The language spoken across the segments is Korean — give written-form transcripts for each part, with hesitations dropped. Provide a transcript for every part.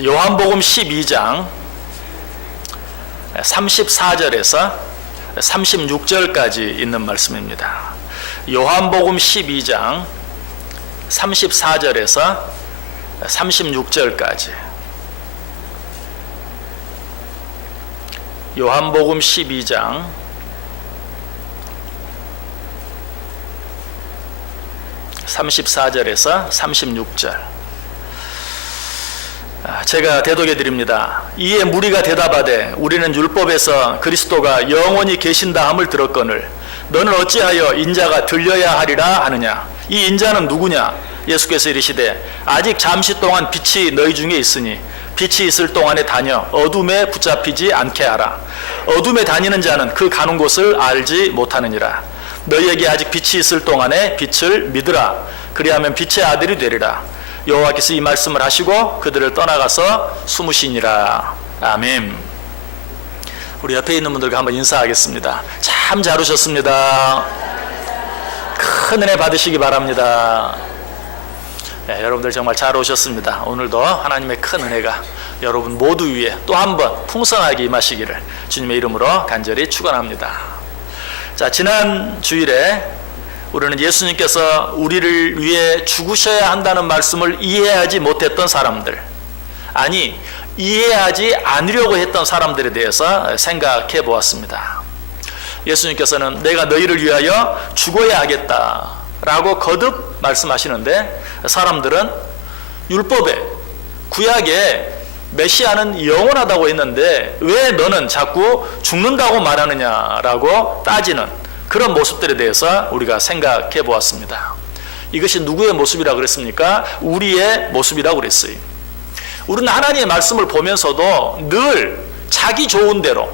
요한복음 12장 34절에서 36절까지 있는 말씀입니다. 요한복음 12장 34절에서 36절까지. 요한복음 12장 34절에서 36절. 제가 대독해 드립니다. 이에 무리가 대답하되 우리는 율법에서 그리스도가 영원히 계신다 함을 들었거늘 너는 어찌하여 인자가 들려야 하리라 하느냐. 이 인자는 누구냐? 예수께서 이르시되 아직 잠시 동안 빛이 너희 중에 있으니 빛이 있을 동안에 다녀 어둠에 붙잡히지 않게 하라. 어둠에 다니는 자는 그 가는 곳을 알지 못하느니라. 너희에게 아직 빛이 있을 동안에 빛을 믿으라. 그리하면 빛의 아들이 되리라. 여호와께서 이 말씀을 하시고 그들을 떠나가서 숨으시니라. 아멘. 우리 옆에 있는 분들과 한번 인사하겠습니다. 참 잘 오셨습니다. 큰 은혜 받으시기 바랍니다. 네, 여러분들 정말 잘 오셨습니다. 오늘도 하나님의 큰 은혜가 여러분 모두 위에 또 한 번 풍성하게 임하시기를 주님의 이름으로 간절히 축원합니다. 자, 지난 주일에 우리는 예수님께서 우리를 위해 죽으셔야 한다는 말씀을 이해하지 못했던 사람들, 아니 이해하지 않으려고 했던 사람들에 대해서 생각해 보았습니다. 예수님께서는 내가 너희를 위하여 죽어야 하겠다라고 거듭 말씀하시는데, 사람들은 율법에 구약에 메시아는 영원하다고 했는데 왜 너는 자꾸 죽는다고 말하느냐라고 따지는 그런 모습들에 대해서 우리가 생각해 보았습니다. 이것이 누구의 모습이라고 그랬습니까? 우리의 모습이라고 그랬어요. 우리는 하나님의 말씀을 보면서도 늘 자기 좋은 대로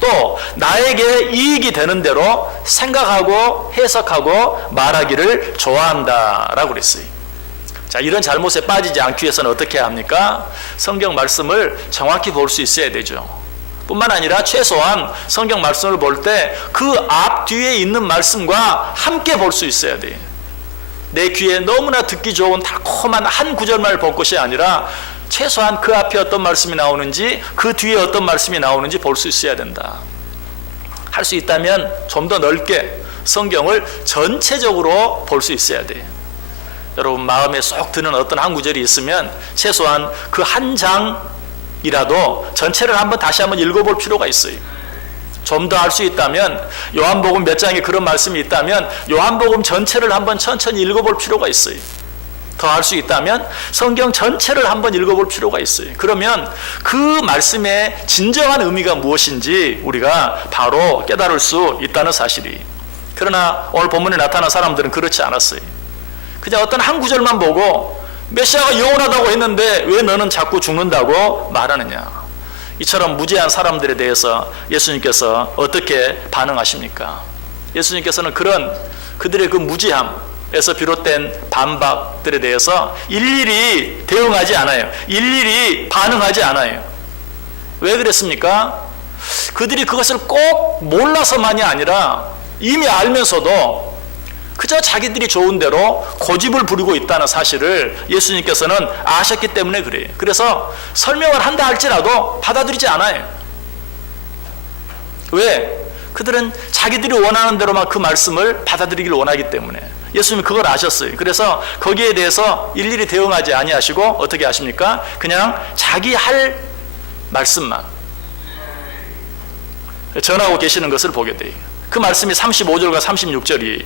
또 나에게 이익이 되는 대로 생각하고 해석하고 말하기를 좋아한다라고 그랬어요. 자, 이런 잘못에 빠지지 않기 위해서는 어떻게 해야 합니까? 성경 말씀을 정확히 볼 수 있어야 되죠. 뿐만 아니라 최소한 성경 말씀을 볼 때 그 앞 뒤에 있는 말씀과 함께 볼 수 있어야 돼. 내 귀에 너무나 듣기 좋은 달콤한 한 구절만 볼 것이 아니라 최소한 그 앞에 어떤 말씀이 나오는지 그 뒤에 어떤 말씀이 나오는지 볼 수 있어야 된다. 할 수 있다면 좀 더 넓게 성경을 전체적으로 볼 수 있어야 돼. 여러분 마음에 쏙 드는 어떤 한 구절이 있으면 최소한 그 한 장이라도 전체를 다시 한번 읽어볼 필요가 있어요. 좀 더 알 수 있다면 요한복음 몇 장에 그런 말씀이 있다면 요한복음 전체를 한번 천천히 읽어볼 필요가 있어요. 더 알 수 있다면 성경 전체를 한번 읽어볼 필요가 있어요. 그러면 그 말씀의 진정한 의미가 무엇인지 우리가 바로 깨달을 수 있다는 사실이. 그러나 오늘 본문에 나타난 사람들은 그렇지 않았어요. 그냥 어떤 한 구절만 보고 메시아가 영원하다고 했는데 왜 너는 자꾸 죽는다고 말하느냐. 이처럼 무지한 사람들에 대해서 예수님께서 어떻게 반응하십니까? 예수님께서는 그들의 그 무지함에서 비롯된 반박들에 대해서 일일이 대응하지 않아요. 일일이 반응하지 않아요. 왜 그랬습니까? 그들이 그것을 꼭 몰라서만이 아니라 이미 알면서도 그저 자기들이 좋은 대로 고집을 부리고 있다는 사실을 예수님께서는 아셨기 때문에 그래요. 그래서 설명을 한다 할지라도 받아들이지 않아요. 왜? 그들은 자기들이 원하는 대로만 그 말씀을 받아들이기를 원하기 때문에. 예수님이 그걸 아셨어요. 그래서 거기에 대해서 일일이 대응하지 아니하시고 어떻게 하십니까? 그냥 자기 할 말씀만 전하고 계시는 것을 보게 돼요. 그 말씀이 35절과 36절이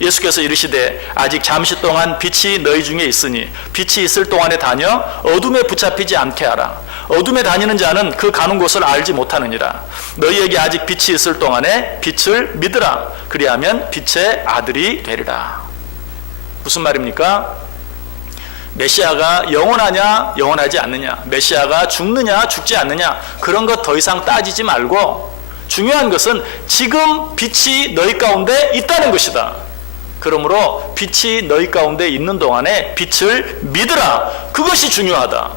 예수께서 이르시되 아직 잠시 동안 빛이 너희 중에 있으니 빛이 있을 동안에 다녀 어둠에 붙잡히지 않게 하라. 어둠에 다니는 자는 그 가는 곳을 알지 못하느니라. 너희에게 아직 빛이 있을 동안에 빛을 믿으라. 그리하면 빛의 아들이 되리라. 무슨 말입니까? 메시아가 영원하냐 영원하지 않느냐, 메시아가 죽느냐 죽지 않느냐, 그런 것 더 이상 따지지 말고 중요한 것은 지금 빛이 너희 가운데 있다는 것이다. 그러므로 빛이 너희 가운데 있는 동안에 빛을 믿으라. 그것이 중요하다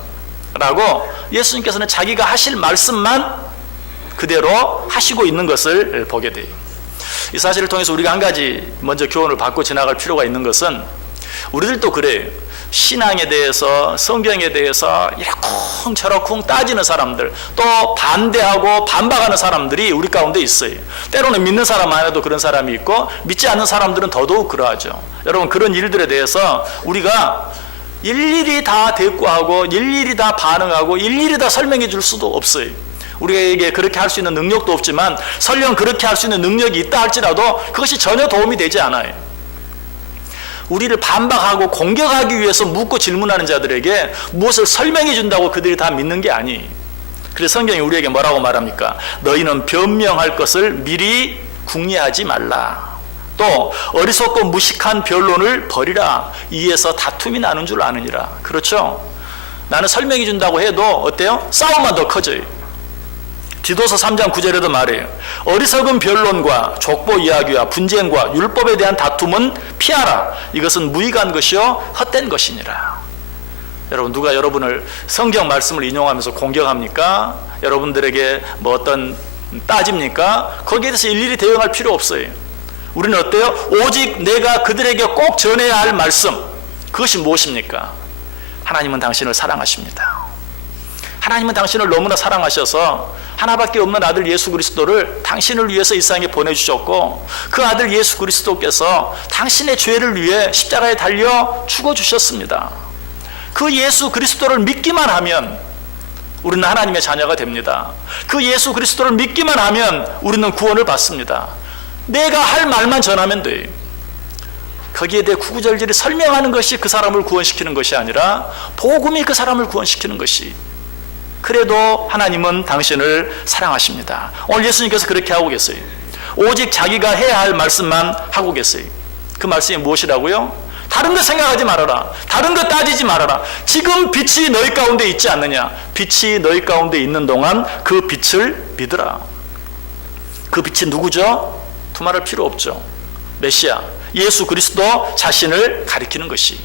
라고 예수님께서는 자기가 하실 말씀만 그대로 하시고 있는 것을 보게 돼요. 이 사실을 통해서 우리가 한 가지 먼저 교훈을 받고 지나갈 필요가 있는 것은, 우리들도 그래요. 신앙에 대해서, 성경에 대해서 이러쿵저러쿵 따지는 사람들, 또 반대하고 반박하는 사람들이 우리 가운데 있어요. 때로는 믿는 사람 안에도 그런 사람이 있고 믿지 않는 사람들은 더더욱 그러하죠. 여러분, 그런 일들에 대해서 우리가 일일이 다 대꾸하고 일일이 다 반응하고 일일이 다 설명해 줄 수도 없어요. 우리에게 그렇게 할 수 있는 능력도 없지만 설령 그렇게 할 수 있는 능력이 있다 할지라도 그것이 전혀 도움이 되지 않아요. 우리를 반박하고 공격하기 위해서 묻고 질문하는 자들에게 무엇을 설명해 준다고 그들이 다 믿는 게 아니에요. 그래서 성경이 우리에게 뭐라고 말합니까? 너희는 변명할 것을 미리 궁리하지 말라. 또 어리석고 무식한 변론을 버리라. 이에서 다툼이 나는 줄 아느니라. 그렇죠? 나는 설명해 준다고 해도 어때요? 싸움만 더 커져요. 디도서 3장 9절에도 말해요. 어리석은 변론과 족보 이야기와 분쟁과 율법에 대한 다툼은 피하라. 이것은 무익한 것이요 헛된 것이니라. 여러분, 누가 여러분을 성경 말씀을 인용하면서 공격합니까? 여러분들에게 뭐 어떤 따집니까? 거기에 대해서 일일이 대응할 필요 없어요. 우리는 어때요? 오직 내가 그들에게 꼭 전해야 할 말씀, 그것이 무엇입니까? 하나님은 당신을 사랑하십니다. 하나님은 당신을 너무나 사랑하셔서 하나밖에 없는 아들 예수 그리스도를 당신을 위해서 이 세상에 보내주셨고, 그 아들 예수 그리스도께서 당신의 죄를 위해 십자가에 달려 죽어주셨습니다. 그 예수 그리스도를 믿기만 하면 우리는 하나님의 자녀가 됩니다. 그 예수 그리스도를 믿기만 하면 우리는 구원을 받습니다. 내가 할 말만 전하면 돼요. 거기에 대해 구구절절히 설명하는 것이 그 사람을 구원시키는 것이 아니라 복음이 그 사람을 구원시키는 것이. 그래도 하나님은 당신을 사랑하십니다. 오늘 예수님께서 그렇게 하고 계세요. 오직 자기가 해야 할 말씀만 하고 계세요. 그 말씀이 무엇이라고요? 다른 거 생각하지 말아라. 다른 거 따지지 말아라. 지금 빛이 너희 가운데 있지 않느냐? 빛이 너희 가운데 있는 동안 그 빛을 믿으라. 그 빛이 누구죠? 두말할 필요 없죠. 메시아, 예수 그리스도 자신을 가리키는 것이.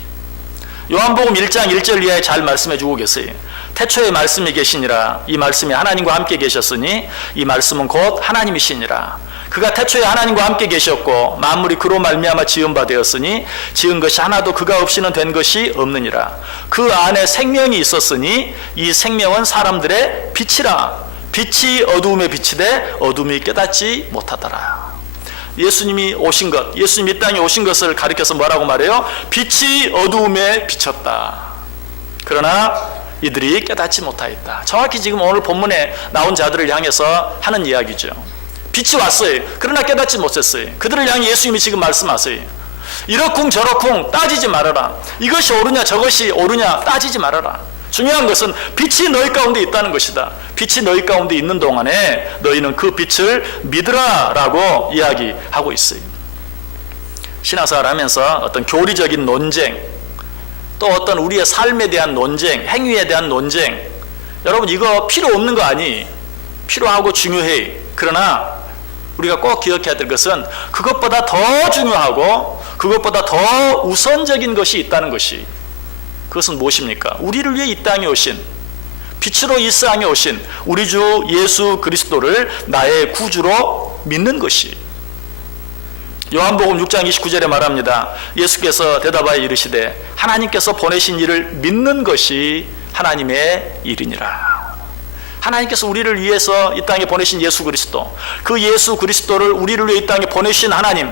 요한복음 1장 1절 이하에 잘 말씀해 주고 계세요. 태초에 말씀이 계시니라. 이 말씀이 하나님과 함께 계셨으니 이 말씀은 곧 하나님이시니라. 그가 태초에 하나님과 함께 계셨고 만물이 그로 말미암아 지은 바 되었으니 지은 것이 하나도 그가 없이는 된 것이 없느니라. 그 안에 생명이 있었으니 이 생명은 사람들의 빛이라. 빛이 어두움에 비치되 어둠이 깨닫지 못하더라. 예수님이 오신 것, 예수님이 이 땅에 오신 것을 가리켜서 뭐라고 말해요? 빛이 어두움에 비쳤다. 그러나 이들이 깨닫지 못하였다. 정확히 지금 오늘 본문에 나온 자들을 향해서 하는 이야기죠. 빛이 왔어요. 그러나 깨닫지 못했어요. 그들을 향해 예수님이 지금 말씀하세요. 이러쿵 저러쿵 따지지 말아라. 이것이 옳으냐 저것이 옳으냐 따지지 말아라. 중요한 것은 빛이 너희 가운데 있다는 것이다. 빛이 너희 가운데 있는 동안에 너희는 그 빛을 믿으라 라고 이야기하고 있어요. 신앙생활을 하면서 어떤 교리적인 논쟁, 또 어떤 우리의 삶에 대한 논쟁, 행위에 대한 논쟁, 여러분 이거 필요 없는 거 아니? 필요하고 중요해. 그러나 우리가 꼭 기억해야 될 것은 그것보다 더 중요하고 그것보다 더 우선적인 것이 있다는 것이. 그것은 무엇입니까? 우리를 위해 이 땅에 오신, 빛으로 이 세상에 오신 우리 주 예수 그리스도를 나의 구주로 믿는 것이. 요한복음 6장 29절에 말합니다. 예수께서 대답하여 이르시되 하나님께서 보내신 이를 믿는 것이 하나님의 일이니라. 하나님께서 우리를 위해서 이 땅에 보내신 예수 그리스도, 그 예수 그리스도를 우리를 위해 이 땅에 보내신 하나님,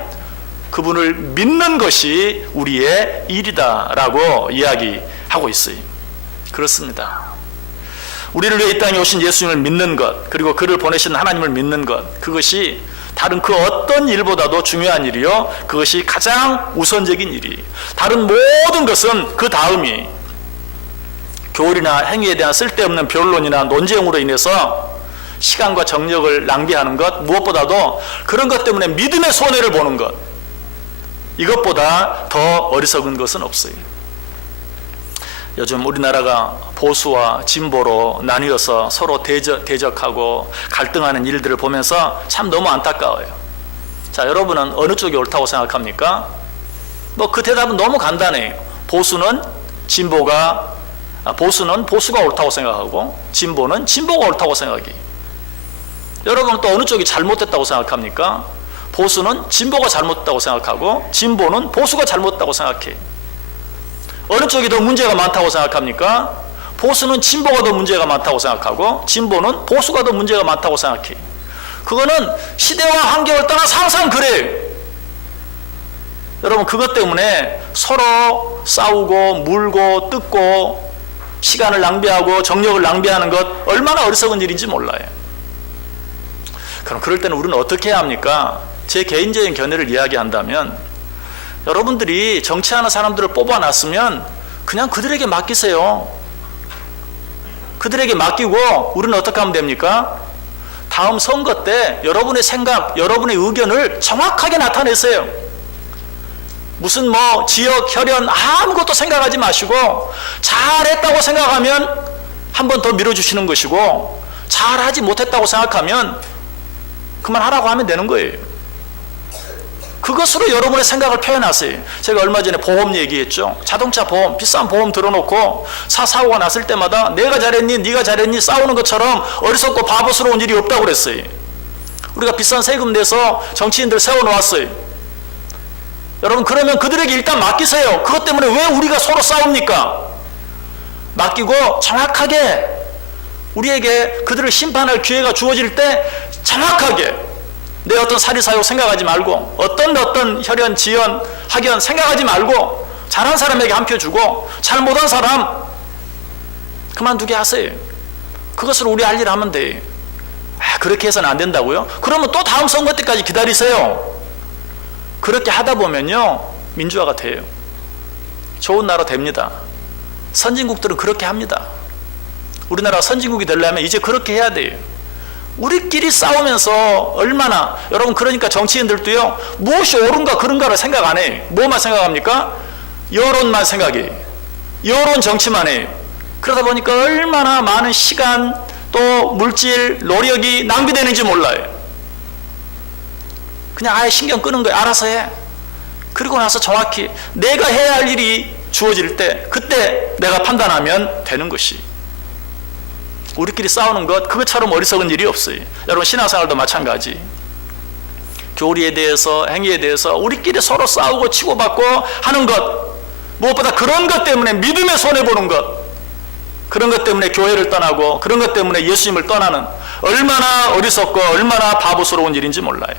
그분을 믿는 것이 우리의 일이다라고 이야기하고 있어요. 그렇습니다. 우리를 위해 이 땅에 오신 예수님을 믿는 것, 그리고 그를 보내신 하나님을 믿는 것, 그것이 다른 그 어떤 일보다도 중요한 일이요, 그것이 가장 우선적인 일이. 다른 모든 것은 그 다음이. 교리나 행위에 대한 쓸데없는 변론이나 논쟁으로 인해서 시간과 정력을 낭비하는 것, 무엇보다도 그런 것 때문에 믿음의 손해를 보는 것, 이것보다 더 어리석은 것은 없어요. 요즘 우리나라가 보수와 진보로 나뉘어서 서로 대적하고 갈등하는 일들을 보면서 참 너무 안타까워요. 자, 여러분은 어느 쪽이 옳다고 생각합니까? 뭐 그 대답은 너무 간단해요. 보수는 보수가 옳다고 생각하고 진보는 진보가 옳다고 생각해요. 여러분은 또 어느 쪽이 잘못됐다고 생각합니까? 보수는 진보가 잘못됐다고 생각하고 진보는 보수가 잘못됐다고 생각해요. 어느 쪽이 더 문제가 많다고 생각합니까? 보수는 진보가 더 문제가 많다고 생각하고 진보는 보수가 더 문제가 많다고 생각해. 그거는 시대와 환경을 떠나서 항상 그래요. 여러분, 그것 때문에 서로 싸우고 물고 뜯고 시간을 낭비하고 정력을 낭비하는 것 얼마나 어리석은 일인지 몰라요. 그럼 그럴 때는 우리는 어떻게 해야 합니까? 제 개인적인 견해를 이야기한다면 여러분들이 정치하는 사람들을 뽑아놨으면 그냥 그들에게 맡기세요. 그들에게 맡기고 우리는 어떻게 하면 됩니까? 다음 선거 때 여러분의 생각, 여러분의 의견을 정확하게 나타내세요. 무슨 뭐 지역, 혈연 아무것도 생각하지 마시고 잘했다고 생각하면 한 번 더 밀어주시는 것이고 잘하지 못했다고 생각하면 그만하라고 하면 되는 거예요. 그것으로 여러분의 생각을 표현하세요. 제가 얼마 전에 보험 얘기했죠. 자동차 보험, 비싼 보험 들어놓고 사고가 났을 때마다 내가 잘했니, 네가 잘했니 싸우는 것처럼 어리석고 바보스러운 일이 없다고 그랬어요. 우리가 비싼 세금 내서 정치인들 세워놓았어요. 여러분, 그러면 그들에게 일단 맡기세요. 그것 때문에 왜 우리가 서로 싸웁니까? 맡기고 정확하게 우리에게 그들을 심판할 기회가 주어질 때 정확하게 내 어떤 사리사욕 생각하지 말고 어떤 혈연, 지연, 학연 생각하지 말고 잘한 사람에게 한 표 주고 잘 못한 사람 그만두게 하세요. 그것을 우리 할 일 하면 돼요. 그렇게 해서는 안 된다고요? 그러면 또 다음 선거 때까지 기다리세요. 그렇게 하다 보면요 민주화가 돼요. 좋은 나라 됩니다. 선진국들은 그렇게 합니다. 우리나라 선진국이 되려면 이제 그렇게 해야 돼요. 우리끼리 싸우면서 얼마나, 여러분, 그러니까 정치인들도요 무엇이 옳은가 그른가를 생각 안 해요. 뭐만 생각합니까? 여론만 생각해요. 여론 정치만 해요. 그러다 보니까 얼마나 많은 시간 또 물질, 노력이 낭비되는지 몰라요. 그냥 아예 신경 끄는 거예요. 알아서 해. 그리고 나서 정확히 내가 해야 할 일이 주어질 때 그때 내가 판단하면 되는 것이. 우리끼리 싸우는 것 그것처럼 어리석은 일이 없어요. 여러분, 신앙생활도 마찬가지. 교리에 대해서, 행위에 대해서 우리끼리 서로 싸우고 치고받고 하는 것, 무엇보다 그런 것 때문에 믿음에 손해보는 것, 그런 것 때문에 교회를 떠나고 그런 것 때문에 예수님을 떠나는 얼마나 어리석고 얼마나 바보스러운 일인지 몰라요.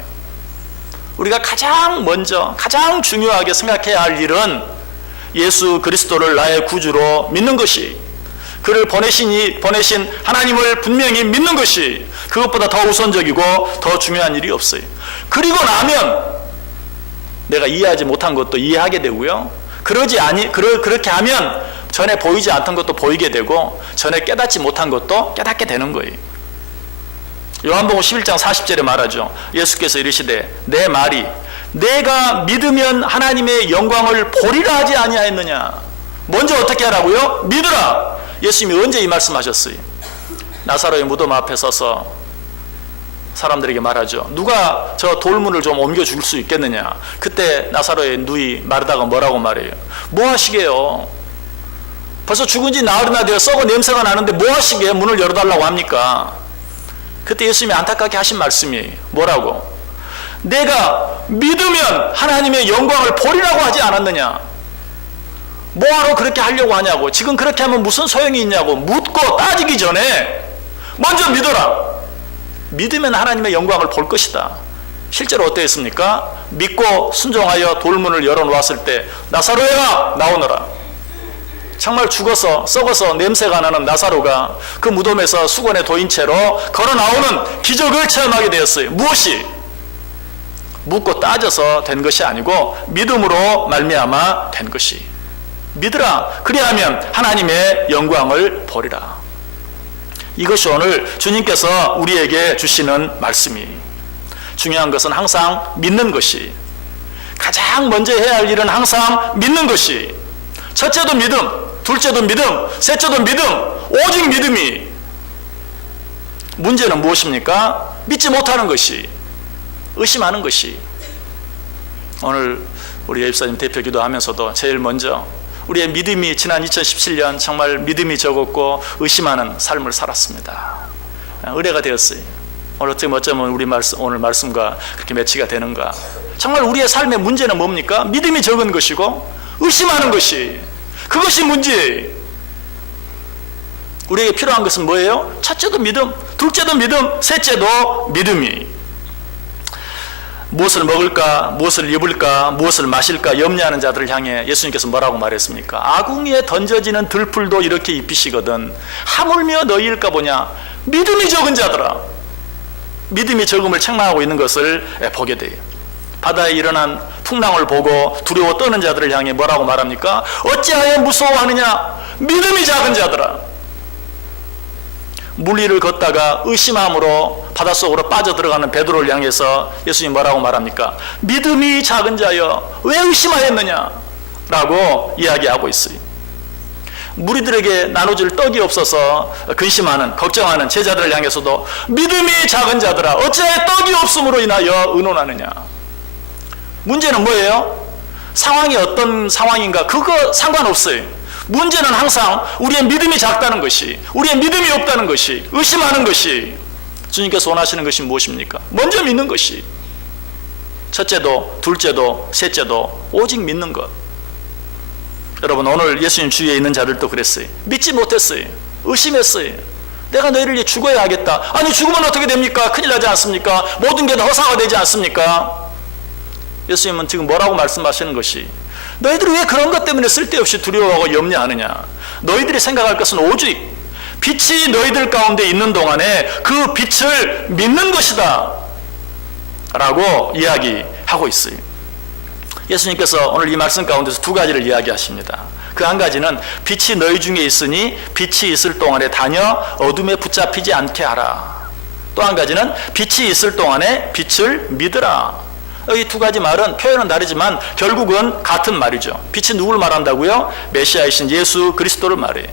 우리가 가장 먼저 가장 중요하게 생각해야 할 일은 예수 그리스도를 나의 구주로 믿는 것이, 그를 보내신 하나님을 분명히 믿는 것이 그것보다 더 우선적이고 더 중요한 일이 없어요. 그리고 나면 내가 이해하지 못한 것도 이해하게 되고요. 그렇게 하면 전에 보이지 않던 것도 보이게 되고 전에 깨닫지 못한 것도 깨닫게 되는 거예요. 요한복음 11장 40절에 말하죠. 예수께서 이르시되 내 말이 내가 믿으면 하나님의 영광을 보리라 하지 아니하였느냐. 먼저 어떻게 하라고요? 믿으라. 예수님이 언제 이 말씀하셨어요? 나사로의 무덤 앞에 서서 사람들에게 말하죠. 누가 저 돌문을 좀 옮겨줄 수 있겠느냐. 그때 나사로의 누이 마르다가 뭐라고 말해요? 뭐 하시게요? 벌써 죽은 지 나흘이나 되어 썩어 냄새가 나는데 뭐 하시게 문을 열어달라고 합니까? 그때 예수님이 안타깝게 하신 말씀이 뭐라고? 내가 믿으면 하나님의 영광을 보리라고 하지 않았느냐. 뭐하러 그렇게 하려고 하냐고, 지금 그렇게 하면 무슨 소용이 있냐고 묻고 따지기 전에 먼저 믿어라. 믿으면 하나님의 영광을 볼 것이다. 실제로 어땠습니까? 믿고 순종하여 돌문을 열어놓았을 때 나사로야 나오너라. 정말 죽어서 썩어서 냄새가 나는 나사로가 그 무덤에서 수건에 도인 채로 걸어 나오는 기적을 체험하게 되었어요. 무엇이? 묻고 따져서 된 것이 아니고 믿음으로 말미암아 된 것이. 믿으라. 그리하면 하나님의 영광을 보리라. 이것이 오늘 주님께서 우리에게 주시는 말씀이. 중요한 것은 항상 믿는 것이. 가장 먼저 해야 할 일은 항상 믿는 것이. 첫째도 믿음, 둘째도 믿음, 셋째도 믿음, 오직 믿음이. 문제는 무엇입니까? 믿지 못하는 것이, 의심하는 것이. 오늘 우리 예입사님 대표 기도하면서도 제일 먼저 우리의 믿음이 지난 2017년 정말 믿음이 적었고 의심하는 삶을 살았습니다. 의뢰가 되었어요. 어쩌면 우리 오늘 말씀과 그렇게 매치가 되는가. 정말 우리의 삶의 문제는 뭡니까? 믿음이 적은 것이고 의심하는 것이. 그것이 문제. 우리에게 필요한 것은 뭐예요? 첫째도 믿음, 둘째도 믿음, 셋째도 믿음이. 무엇을 먹을까, 무엇을 입을까, 무엇을 마실까 염려하는 자들을 향해 예수님께서 뭐라고 말했습니까? 아궁이에 던져지는 들풀도 이렇게 입히시거든 하물며 너희일까 보냐. 믿음이 적은 자들아. 믿음이 적음을 책망하고 있는 것을 보게 돼요. 바다에 일어난 풍랑을 보고 두려워 떠는 자들을 향해 뭐라고 말합니까? 어찌하여 무서워하느냐. 믿음이 작은 자들아. 물 위를 걷다가 의심함으로 바닷속으로 빠져들어가는 베드로를 향해서 예수님 뭐라고 말합니까? 믿음이 작은 자여 왜 의심하였느냐 라고 이야기하고 있어요. 무리들에게 나눠줄 떡이 없어서 근심하는 걱정하는 제자들을 향해서도 믿음이 작은 자들아 어찌하여 떡이 없음으로 인하여 의논하느냐. 문제는 뭐예요? 상황이 어떤 상황인가 그거 상관없어요. 문제는 항상 우리의 믿음이 작다는 것이, 우리의 믿음이 없다는 것이, 의심하는 것이. 주님께서 원하시는 것이 무엇입니까? 먼저 믿는 것이. 첫째도 둘째도 셋째도 오직 믿는 것. 여러분 오늘 예수님 주위에 있는 자들도 그랬어요. 믿지 못했어요. 의심했어요. 내가 너희를 죽어야 하겠다. 아니 죽으면 어떻게 됩니까? 큰일 나지 않습니까? 모든 게 다 허사가 되지 않습니까? 예수님은 지금 뭐라고 말씀하시는 것이, 너희들이 왜 그런 것 때문에 쓸데없이 두려워하고 염려하느냐. 너희들이 생각할 것은 오직 빛이 너희들 가운데 있는 동안에 그 빛을 믿는 것이다 라고 이야기하고 있어요. 예수님께서 오늘 이 말씀 가운데서 두 가지를 이야기하십니다. 그 한 가지는 빛이 너희 중에 있으니 빛이 있을 동안에 다녀 어둠에 붙잡히지 않게 하라. 또 한 가지는 빛이 있을 동안에 빛을 믿으라. 이 두 가지 말은 표현은 다르지만 결국은 같은 말이죠. 빛이 누굴 말한다고요? 메시아이신 예수 그리스도를 말해요.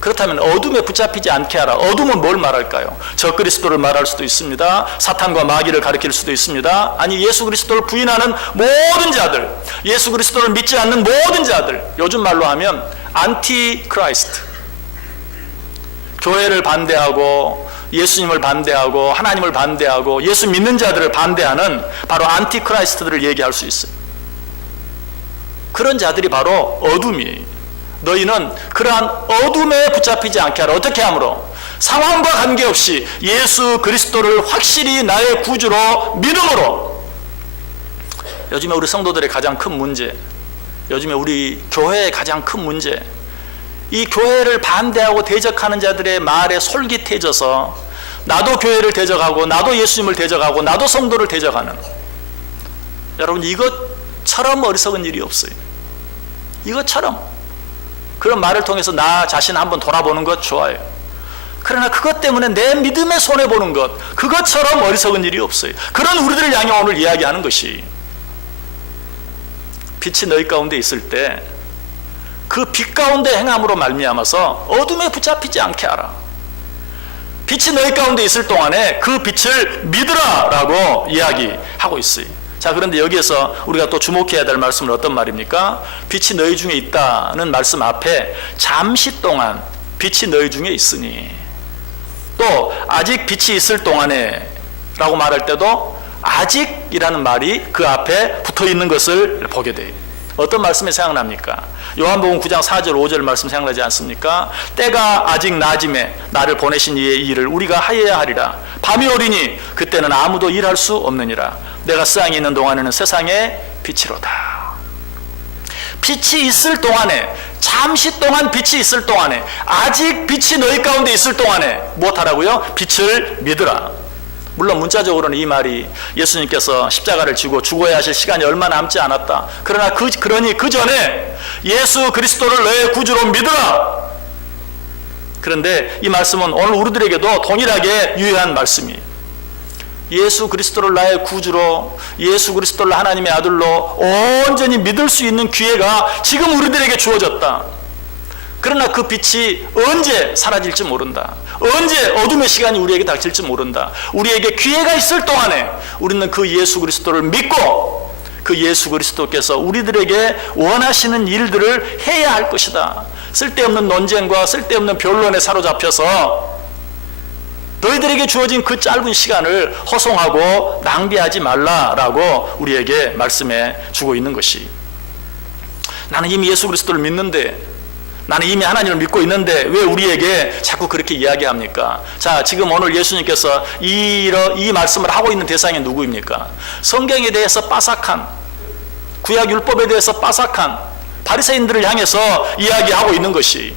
그렇다면 어둠에 붙잡히지 않게 하라. 어둠은 뭘 말할까요? 적그리스도를 말할 수도 있습니다. 사탄과 마귀를 가리킬 수도 있습니다. 아니 예수 그리스도를 부인하는 모든 자들, 예수 그리스도를 믿지 않는 모든 자들, 요즘 말로 하면 안티크라이스트, 교회를 반대하고 예수님을 반대하고 하나님을 반대하고 예수 믿는 자들을 반대하는 바로 안티크라이스트들을 얘기할 수 있어요. 그런 자들이 바로 어둠이에요. 너희는 그러한 어둠에 붙잡히지 않게 하라. 어떻게 함으로? 상황과 관계없이 예수 그리스도를 확실히 나의 구주로 믿음으로. 요즘에 우리 성도들의 가장 큰 문제, 요즘에 우리 교회의 가장 큰 문제, 이 교회를 반대하고 대적하는 자들의 말에 솔깃해져서 나도 교회를 대적하고 나도 예수님을 대적하고 나도 성도를 대적하는, 여러분 이것처럼 어리석은 일이 없어요. 이것처럼. 그런 말을 통해서 나 자신 한번 돌아보는 것 좋아요. 그러나 그것 때문에 내 믿음에 손해보는 것, 그것처럼 어리석은 일이 없어요. 그런 우리들을 향해 오늘 이야기하는 것이, 빛이 너희 가운데 있을 때 그 빛 가운데 행함으로 말미암아서 어둠에 붙잡히지 않게 하라. 빛이 너희 가운데 있을 동안에 그 빛을 믿으라 라고 이야기하고 있어요. 자, 그런데 여기에서 우리가 또 주목해야 될 말씀은 어떤 말입니까? 빛이 너희 중에 있다는 말씀 앞에 잠시 동안 빛이 너희 중에 있으니, 또 아직 빛이 있을 동안에 라고 말할 때도 아직이라는 말이 그 앞에 붙어 있는 것을 보게 돼요. 어떤 말씀이 생각납니까? 요한복음 9장 4절 5절 말씀 생각나지 않습니까? 때가 아직 낮음에 나를 보내신 이의 일을 우리가 하여야 하리라. 밤이 오리니 그때는 아무도 일할 수 없느니라. 내가 세상에 있는 동안에는 세상의 빛이로다. 빛이 있을 동안에, 잠시 동안 빛이 있을 동안에, 아직 빛이 너희 가운데 있을 동안에 무엇하라고요? 빛을 믿으라. 물론 문자적으로는 이 말이 예수님께서 십자가를 지고 죽어야 하실 시간이 얼마 남지 않았다. 그러니 그 전에 예수 그리스도를 너의 구주로 믿으라. 그런데 이 말씀은 오늘 우리들에게도 동일하게 유효한 말씀이에요. 예수 그리스도를 나의 구주로, 예수 그리스도를 하나님의 아들로 온전히 믿을 수 있는 기회가 지금 우리들에게 주어졌다. 그러나 그 빛이 언제 사라질지 모른다. 언제 어둠의 시간이 우리에게 닥칠지 모른다. 우리에게 기회가 있을 동안에 우리는 그 예수 그리스도를 믿고 그 예수 그리스도께서 우리들에게 원하시는 일들을 해야 할 것이다. 쓸데없는 논쟁과 쓸데없는 변론에 사로잡혀서 너희들에게 주어진 그 짧은 시간을 허송하고 낭비하지 말라라고 우리에게 말씀해 주고 있는 것이, 나는 이미 예수 그리스도를 믿는데 나는 이미 하나님을 믿고 있는데 왜 우리에게 자꾸 그렇게 이야기합니까? 자, 지금 오늘 예수님께서 이 말씀을 하고 있는 대상이 누구입니까? 성경에 대해서 빠삭한, 구약 율법에 대해서 빠삭한 바리새인들을 향해서 이야기하고 있는 것이,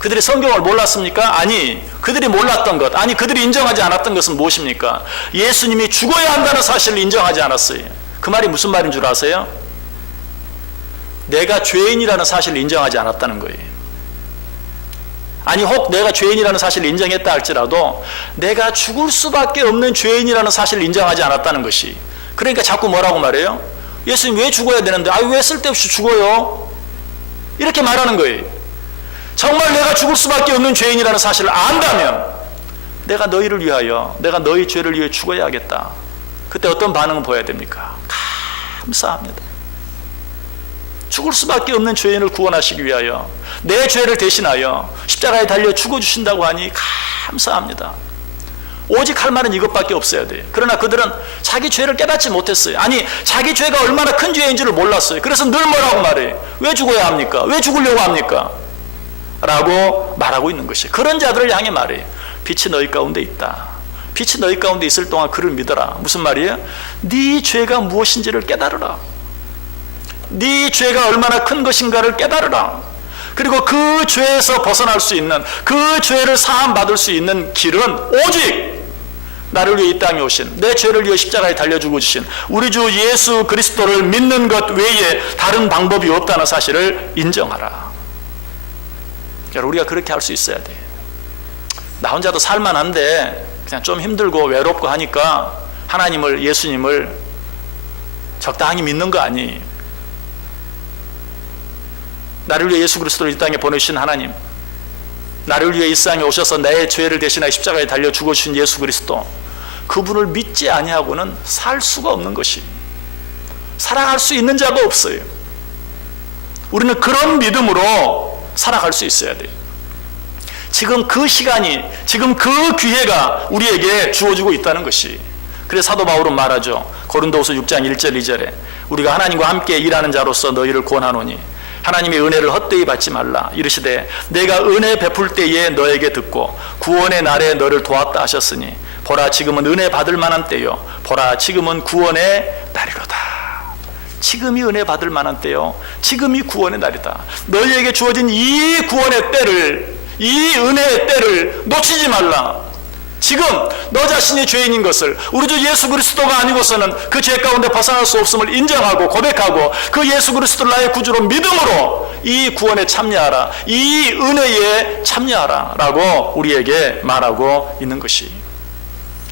그들이 성경을 몰랐습니까? 아니, 그들이 몰랐던 것, 아니 그들이 인정하지 않았던 것은 무엇입니까? 예수님이 죽어야 한다는 사실을 인정하지 않았어요. 그 말이 무슨 말인 줄 아세요? 내가 죄인이라는 사실을 인정하지 않았다는 거예요. 아니, 혹 내가 죄인이라는 사실을 인정했다 할지라도 내가 죽을 수밖에 없는 죄인이라는 사실을 인정하지 않았다는 것이, 그러니까 자꾸 뭐라고 말해요? 예수님 왜 죽어야 되는데, 왜 쓸데없이 죽어요? 이렇게 말하는 거예요. 정말 내가 죽을 수밖에 없는 죄인이라는 사실을 안다면 내가 너희를 위하여, 내가 너희 죄를 위해 죽어야 하겠다. 그때 어떤 반응을 보여야 됩니까? 감사합니다. 죽을 수밖에 없는 죄인을 구원하시기 위하여 내 죄를 대신하여 십자가에 달려 죽어주신다고 하니 감사합니다. 오직 할 말은 이것밖에 없어야 돼요. 그러나 그들은 자기 죄를 깨닫지 못했어요. 아니, 자기 죄가 얼마나 큰 죄인지를 몰랐어요. 그래서 늘 뭐라고 말해요? 왜 죽어야 합니까? 왜 죽으려고 합니까? 라고 말하고 있는 것이에요. 그런 자들을 향해 말해요. 빛이 너희 가운데 있다. 빛이 너희 가운데 있을 동안 그를 믿어라. 무슨 말이에요? 네 죄가 무엇인지를 깨달으라. 네 죄가 얼마나 큰 것인가를 깨달으라. 그리고 그 죄에서 벗어날 수 있는, 그 죄를 사함받을 수 있는 길은 오직 나를 위해 이 땅에 오신, 내 죄를 위해 십자가에 달려 죽어주신 우리 주 예수 그리스도를 믿는 것 외에 다른 방법이 없다는 사실을 인정하라. 여러분, 우리가 그렇게 할 수 있어야 돼. 나 혼자도 살만한데 그냥 좀 힘들고 외롭고 하니까 하나님을, 예수님을 적당히 믿는 거 아니에요. 나를 위해 예수 그리스도를 이 땅에 보내주신 하나님, 나를 위해 이 세상에 오셔서 내 죄를 대신하여 십자가에 달려 죽어주신 예수 그리스도, 그분을 믿지 아니하고는 살 수가 없는 것이, 살아갈 수 있는 자가 없어요. 우리는 그런 믿음으로 살아갈 수 있어야 돼요. 지금 그 시간이, 지금 그 기회가 우리에게 주어지고 있다는 것이, 그래서 사도 바울은 말하죠. 고린도후서 6장 1절 2절에 우리가 하나님과 함께 일하는 자로서 너희를 권하노니 하나님의 은혜를 헛되이 받지 말라. 이르시되 내가 은혜 베풀 때에 너에게 듣고 구원의 날에 너를 도왔다 하셨으니 보라 지금은 은혜 받을 만한 때요, 보라 지금은 구원의 날이로다. 지금이 은혜 받을 만한 때요, 지금이 구원의 날이다. 너희에게 주어진 이 구원의 때를, 이 은혜의 때를 놓치지 말라. 지금 너 자신이 죄인인 것을, 우리 주 예수 그리스도가 아니고서는 그 죄 가운데 벗어날 수 없음을 인정하고 고백하고 그 예수 그리스도를 나의 구주로 믿음으로 이 구원에 참여하라, 이 은혜에 참여하라 라고 우리에게 말하고 있는 것이,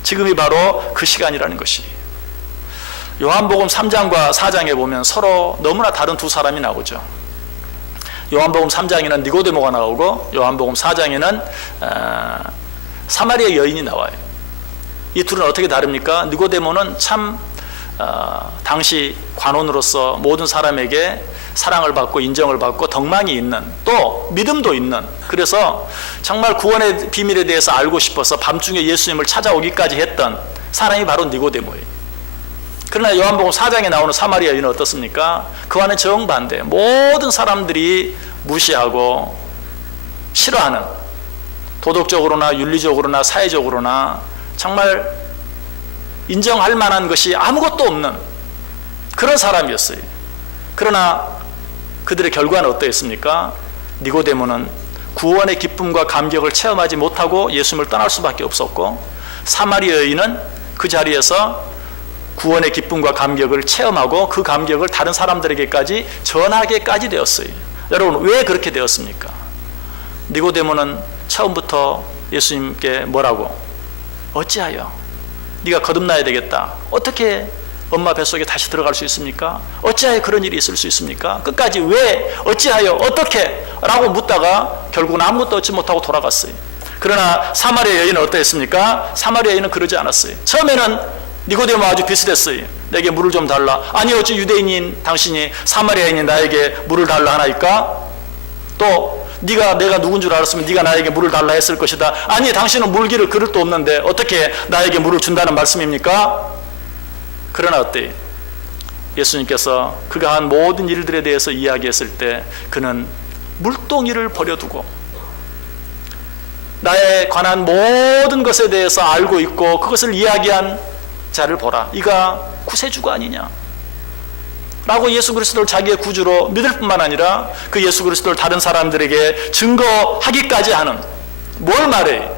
지금이 바로 그 시간이라는 것이. 요한복음 3장과 4장에 보면 서로 너무나 다른 두 사람이 나오죠. 요한복음 3장에는 니고데모가 나오고 요한복음 4장에는 사마리아 여인이 나와요. 이 둘은 어떻게 다릅니까? 니고데모는 참 당시 관원으로서 모든 사람에게 사랑을 받고 인정을 받고 덕망이 있는, 또 믿음도 있는, 그래서 정말 구원의 비밀에 대해서 알고 싶어서 밤중에 예수님을 찾아오기까지 했던 사람이 바로 니고데모예요. 그러나 요한복음 4장에 나오는 사마리아 여인은 어떻습니까? 그와는 정반대, 모든 사람들이 무시하고 싫어하는, 도덕적으로나 윤리적으로나 사회적으로나 정말 인정할 만한 것이 아무것도 없는 그런 사람이었어요. 그러나 그들의 결과는 어떠했습니까? 니고데모는 구원의 기쁨과 감격을 체험하지 못하고 예수님을 떠날 수밖에 없었고, 사마리아 여인은 그 자리에서 구원의 기쁨과 감격을 체험하고 그 감격을 다른 사람들에게까지 전하게까지 되었어요. 여러분, 왜 그렇게 되었습니까? 니고데모는 처음부터 예수님께 뭐라고? 어찌하여? 네가 거듭나야 되겠다. 어떻게 엄마 뱃속에 다시 들어갈 수 있습니까? 어찌하여 그런 일이 있을 수 있습니까? 끝까지 왜? 어찌하여? 어떻게? 라고 묻다가 결국은 아무것도 얻지 못하고 돌아갔어요. 그러나 사마리아 여인은 어떠했습니까? 사마리아 여인은 그러지 않았어요. 처음에는 니고데모 아주 비슷했어요. 내게 물을 좀 달라. 아니 어찌 유대인인 당신이 사마리아인인 나에게 물을 달라 하나이까? 또 네가 내가 누군 줄 알았으면 네가 나에게 물을 달라 했을 것이다. 아니 당신은 물기를 그릇도 없는데 어떻게 나에게 물을 준다는 말씀입니까? 그러나 어때요? 예수님께서 그가 한 모든 일들에 대해서 이야기했을 때 그는 물동이를 버려두고 나에 관한 모든 것에 대해서 알고 있고 그것을 이야기한 자를 보라. 이가 구세주가 아니냐 라고 예수 그리스도를 자기의 구주로 믿을 뿐만 아니라 그 예수 그리스도를 다른 사람들에게 증거하기까지 하는, 뭘 말해?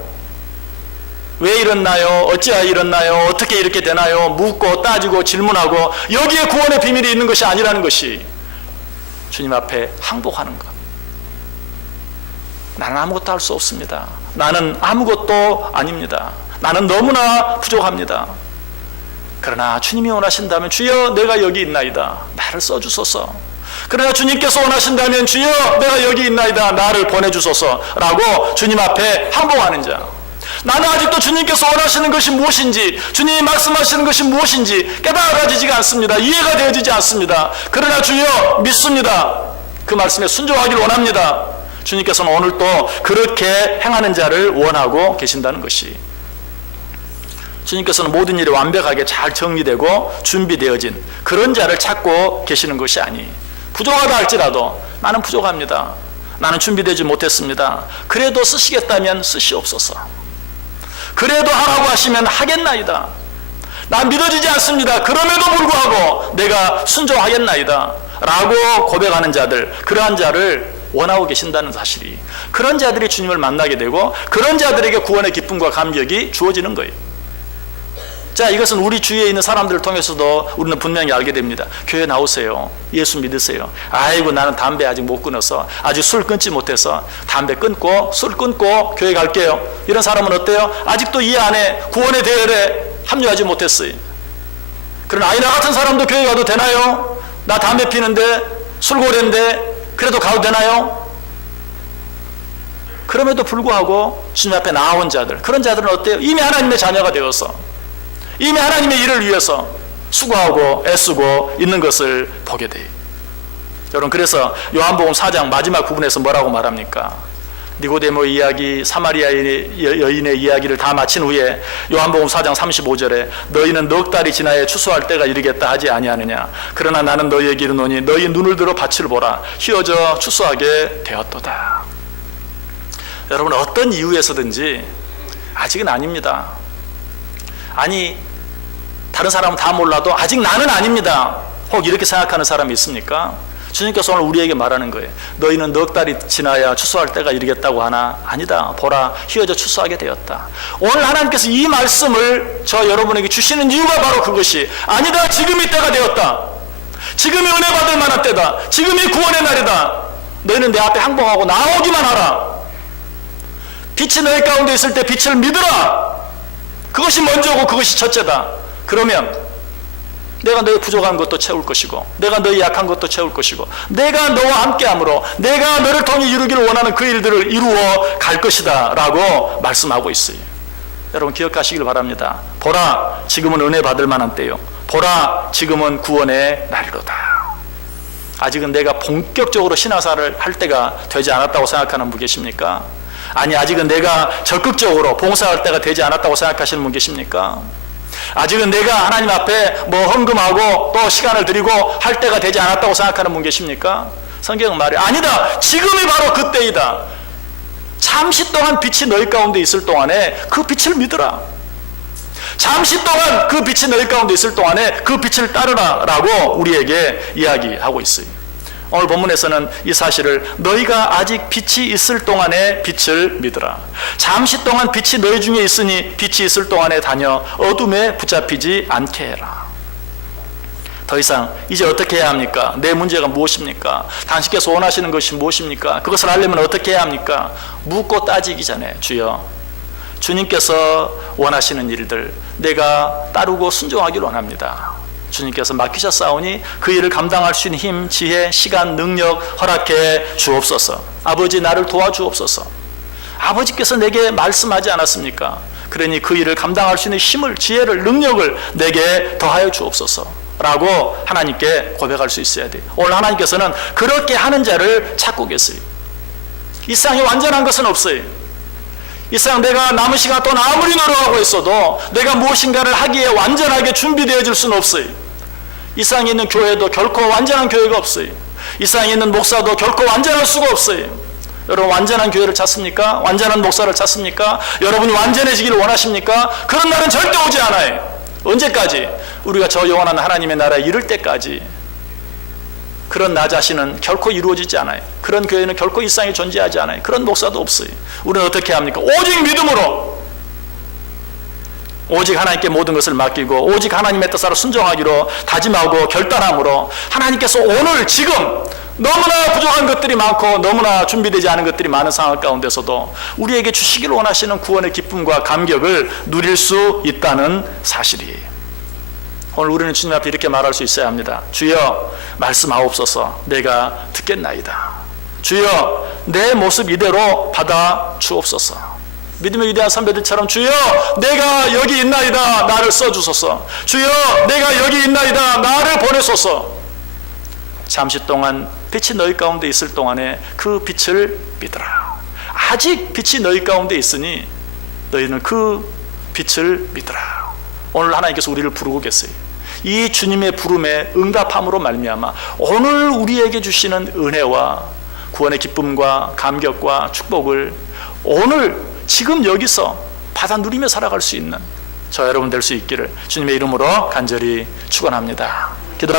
왜 이렇나요? 어찌하여 이렇나요? 어떻게 이렇게 되나요? 묻고 따지고 질문하고 여기에 구원의 비밀이 있는 것이 아니라는 것이 주님 앞에 항복하는 것. 나는 아무것도 할 수 없습니다. 나는 아무것도 아닙니다. 나는 너무나 부족합니다. 그러나 주님이 원하신다면 주여 내가 여기 있나이다. 나를 써주소서. 그러나 주님께서 원하신다면 주여 내가 여기 있나이다. 나를 보내주소서 라고 주님 앞에 항복하는 자. 나는 아직도 주님께서 원하시는 것이 무엇인지, 주님이 말씀하시는 것이 무엇인지 깨달아지지가 않습니다. 이해가 되어지지 않습니다. 그러나 주여 믿습니다. 그 말씀에 순종하기를 원합니다. 주님께서는 오늘도 그렇게 행하는 자를 원하고 계신다는 것이, 주님께서는 모든 일이 완벽하게 잘 정리되고 준비되어진 그런 자를 찾고 계시는 것이 아니, 부족하다 할지라도 나는 부족합니다. 나는 준비되지 못했습니다. 그래도 쓰시겠다면 쓰시옵소서. 그래도 하라고 하시면 하겠나이다. 난 믿어지지 않습니다. 그럼에도 불구하고 내가 순종하겠나이다 라고 고백하는 자들, 그러한 자를 원하고 계신다는 사실이, 그런 자들이 주님을 만나게 되고 그런 자들에게 구원의 기쁨과 감격이 주어지는 거예요. 자, 이것은 우리 주위에 있는 사람들을 통해서도 우리는 분명히 알게 됩니다. 교회 나오세요. 예수 믿으세요. 아이고 나는 담배 아직 못 끊어서, 아직 술 끊지 못해서 담배 끊고 술 끊고 교회 갈게요. 이런 사람은 어때요? 아직도 이 안에 구원의 대열에 합류하지 못했어요. 그러나 아이 나 같은 사람도 교회 가도 되나요? 나 담배 피는데, 술고래인데 그래도 가도 되나요? 그럼에도 불구하고 주님 앞에 나온 자들, 그런 자들은 어때요? 이미 하나님의 자녀가 되어서 이미 하나님의 일을 위해서 수고하고 애쓰고 있는 것을 보게 돼요. 여러분, 그래서 요한복음 4장 마지막 부분에서 뭐라고 말합니까? 니고데모 이야기, 사마리아 여인의 이야기를 다 마친 후에 요한복음 4장 35절에 너희는 넉 달이 지나야 추수할 때가 이르겠다 하지 아니하느냐. 그러나 나는 너희에게 이르노니 너희 눈을 들어 밭을 보라. 휘어져 추수하게 되었도다. 여러분, 어떤 이유에서든지 아직은 아닙니다. 아니, 다른 사람은 다 몰라도 아직 나는 아닙니다. 혹 이렇게 생각하는 사람이 있습니까? 주님께서 오늘 우리에게 말하는 거예요. 너희는 넉 달이 지나야 추수할 때가 이르겠다고 하나? 아니다. 보라, 휘어져 추수하게 되었다. 오늘 하나님께서 이 말씀을 저 여러분에게 주시는 이유가 바로 그것이, 아니다, 지금이 때가 되었다. 지금이 은혜 받을 만한 때다. 지금이 구원의 날이다. 너희는 내 앞에 항복하고 나오기만 하라. 빛이 너희 가운데 있을 때 빛을 믿으라. 그것이 먼저고 그것이 첫째다. 그러면 내가 너희 부족한 것도 채울 것이고, 내가 너희 약한 것도 채울 것이고, 내가 너와 함께함으로 내가 너를 통해 이루기를 원하는 그 일들을 이루어 갈 것이다 라고 말씀하고 있어요. 여러분, 기억하시길 바랍니다. 보라, 지금은 은혜 받을 만한 때요. 보라, 지금은 구원의 날이로다. 아직은 내가 본격적으로 신앙생활을 할 때가 되지 않았다고 생각하는 분 계십니까? 아니, 아직은 내가 적극적으로 봉사할 때가 되지 않았다고 생각하시는 분 계십니까? 아직은 내가 하나님 앞에 뭐 헌금하고 또 시간을 드리고 할 때가 되지 않았다고 생각하는 분 계십니까? 성경은 말이 아니다. 지금이 바로 그때이다. 잠시 동안 빛이 너희 가운데 있을 동안에 그 빛을 믿으라. 잠시 동안 그 빛이 너희 가운데 있을 동안에 그 빛을 따르라 라고 우리에게 이야기하고 있어요. 오늘 본문에서는 이 사실을 너희가 아직 빛이 있을 동안에 빛을 믿으라. 잠시 동안 빛이 너희 중에 있으니 빛이 있을 동안에 다녀 어둠에 붙잡히지 않게 해라. 더 이상 이제 어떻게 해야 합니까? 내 문제가 무엇입니까? 당신께서 원하시는 것이 무엇입니까? 그것을 알려면 어떻게 해야 합니까? 묻고 따지기 전에 주여, 주님께서 원하시는 일들 내가 따르고 순종하기를 원합니다. 주님께서 맡기셨사오니 그 일을 감당할 수 있는 힘, 지혜, 시간, 능력 허락해 주옵소서. 아버지, 나를 도와주옵소서. 아버지께서 내게 말씀하지 않았습니까? 그러니 그 일을 감당할 수 있는 힘을, 지혜를, 능력을 내게 더하여 주옵소서 라고 하나님께 고백할 수 있어야 돼요. 오늘 하나님께서는 그렇게 하는 자를 찾고 계세요. 이 세상에 완전한 것은 없어요. 이 세상 내가 남은 시간 동안 아무리 노력하고 있어도 내가 무엇인가를 하기에 완전하게 준비되어질 수는 없어요. 이 세상에 있는 교회도 결코 완전한 교회가 없어요. 이 세상에 있는 목사도 결코 완전할 수가 없어요. 여러분 완전한 교회를 찾습니까? 완전한 목사를 찾습니까? 여러분이 완전해지기를 원하십니까? 그런 날은 절대 오지 않아요. 언제까지? 우리가 저 영원한 하나님의 나라에 이를 때까지. 그런 나 자신은 결코 이루어지지 않아요. 그런 교회는 결코 이 세상에 존재하지 않아요. 그런 목사도 없어요. 우리는 어떻게 합니까? 오직 믿음으로, 오직 하나님께 모든 것을 맡기고 오직 하나님의 뜻으로 순종하기로 다짐하고 결단함으로 하나님께서 오늘 지금 너무나 부족한 것들이 많고 너무나 준비되지 않은 것들이 많은 상황 가운데서도 우리에게 주시기를 원하시는 구원의 기쁨과 감격을 누릴 수 있다는 사실이에요. 오늘 우리는 주님 앞에 이렇게 말할 수 있어야 합니다. 주여 말씀하옵소서. 내가 듣겠나이다. 주여 내 모습 이대로 받아 주옵소서. 믿음의 위대한 선배들처럼 주여 내가 여기 있나이다. 나를 써주소서. 주여 내가 여기 있나이다. 나를 보내소서. 잠시 동안 빛이 너희 가운데 있을 동안에 그 빛을 믿으라. 아직 빛이 너희 가운데 있으니 너희는 그 빛을 믿으라. 오늘 하나님께서 우리를 부르고 계세요. 이 주님의 부름에 응답함으로 말미암아 오늘 우리에게 주시는 은혜와 구원의 기쁨과 감격과 축복을 오늘 지금 여기서 받아 누리며 살아갈 수 있는 저 여러분 될 수 있기를 주님의 이름으로 간절히 축원합니다.